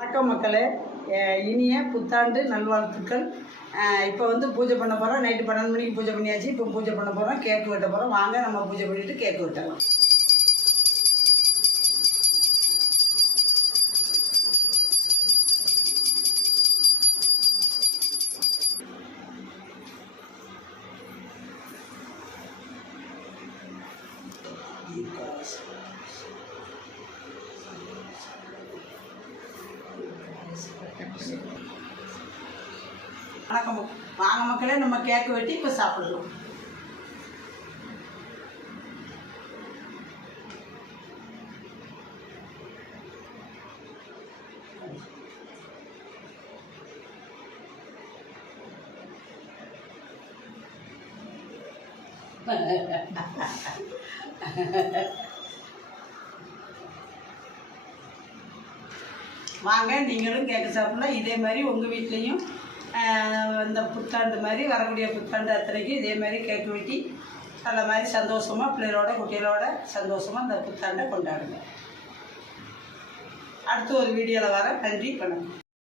வணக்கம் மக்களே, இனிய புத்தாண்டு நல்வாழ்த்துக்கள். இப்போ பூஜை பண்ண போகிறோம். நைட்டு 12 மணிக்கு பூஜை பண்ணியாச்சு. இப்போ பூஜை பண்ண போகிறோம், கேக்கு வெட்ட போகிறோம். வாங்க நம்ம பூஜை பண்ணிவிட்டு கேக்கு வெட்டலாம். வணக்கம். வாங்க மக்களே, நம்ம கேக்கு வெட்டி இப்போ சாப்பிடலாம். வாங்க, நீங்களும் கேக்கு சாப்பிடலாம். இதே மாதிரி உங்கள் வீட்லேயும் இந்த புத்தாண்டு மாதிரி வரக்கூடிய புத்தாண்டு அத்தனைக்கு இதே மாதிரி கேக்கு வெட்டி நல்ல மாதிரி சந்தோஷமாக பிள்ளைகளோட குட்டிகளோட சந்தோஷமாக இந்த புத்தாண்டை கொண்டாடுங்க. அடுத்து ஒரு வீடியோவில் வர. நன்றி, வணக்கம்.